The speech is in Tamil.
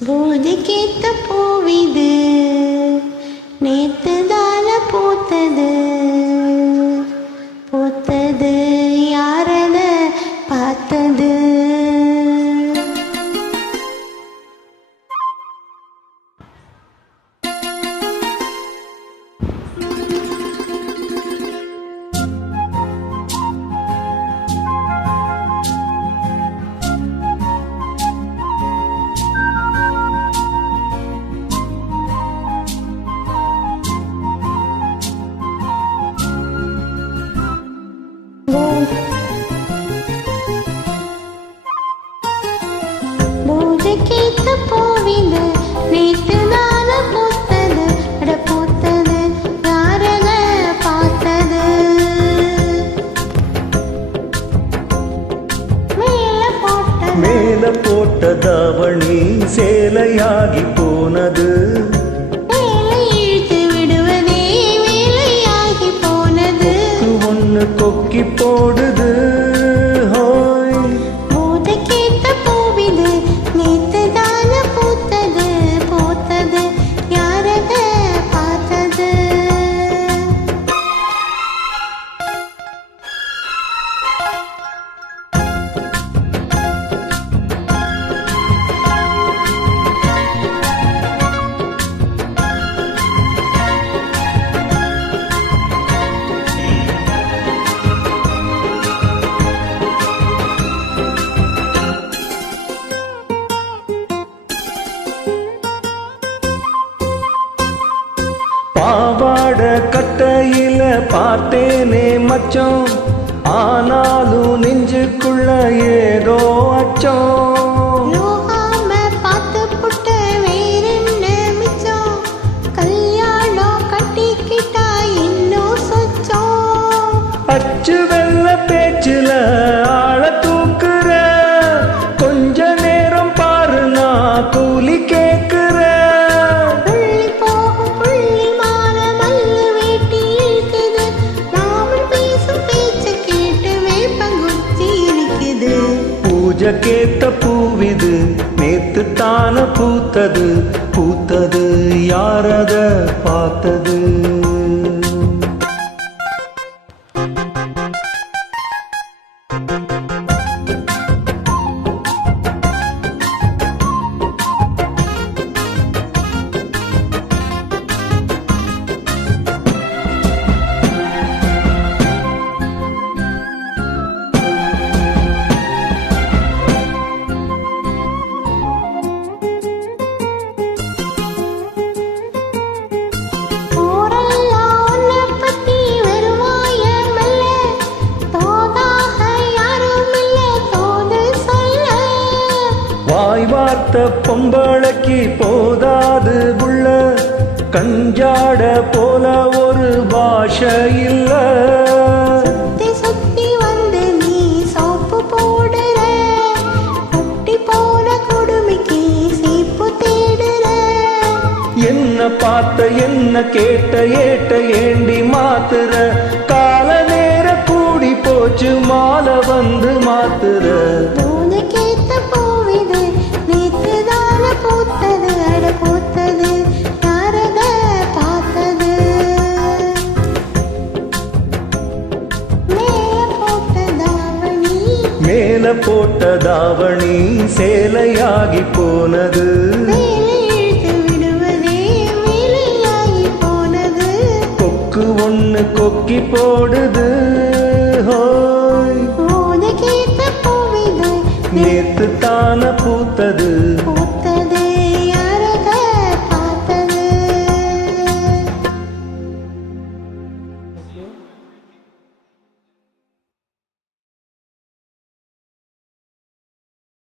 போதைக்கேத்த பூவிது நேத்து தான பூத்தது பூத்தது யாரத பார்த்தது போதைக்கேத்த பூவிது நேத்து தான பூத்தது அட பூத்தது யாரத பார்த்தது மேல போட்ட தாவணி சேலையாகி போனது இழுத்து விடுவதே வேலையாகி போனது ஒன்னு கொக்கி போடுது ஹோய் போதைக்கேத்த பூவிது நேத்து தான பூத்தது பூத்தது யாரத பார்த்தது பாவாட கட்டையில பார்த்தேனே மச்சம் ஆனாலும் நெஞ்சுக்குள்ள ஏதோ அச்சம் நோகாம பார்த்து புட்ட வேறென்ன மிச்சம் கல்யாணம் கட்டிக்கிட்டா இன்னும் சொச்சம் அச்சு வெள்ள பேச்சுல ஆள தூக்குற கொஞ்ச நேரம் பாரு நான் கூலி கேக்குற புள்ளி போகும் புள்ளி மாற மல்லு வேட்டி இழுக்குது நாமல் பேசும் பேச்சு கேட்டு வேப்பங்குச்சி இருக்குது பூஜை கேத்த பூவிது நேத்து தான பூத்தது பூத்தது யாரத பார்த்தது போரெல்லாம் உன்னை பத்தி வருவாய மெல்ல தோதாக யாரும் இல்ல தோது சொல்ல வாய் வார்த்த பொம்பளைக்கு போதாது புள்ள கஞ்சாட போல ஒரு பாஷை இல்ல சுத்தி சுத்தி வந்து நீ சோப்பு போடுற குட்டி போன குடுமிக்கு சீப்பு தேடுற என்ன பார்த்த என்ன கேட்ட ஏட்ட ஏண்டி மாத்துற கால நேர கூடி போச்சு மாலை வந்து மாத்துற போதைக்கேத்த பூவிது நேத்து தான பூத்தது அட பூத்தது யாரத பார்த்தது மேல போட்ட தாவணி சேலையாகி போனது இழுத்து விடுவதே வேலையாகி போனது கொக்கு ஒன்னு கொக்கி போடுது ஹோய் போதைக்கேத்த பூவிது நேத்து தான பூத்தது பூத்தது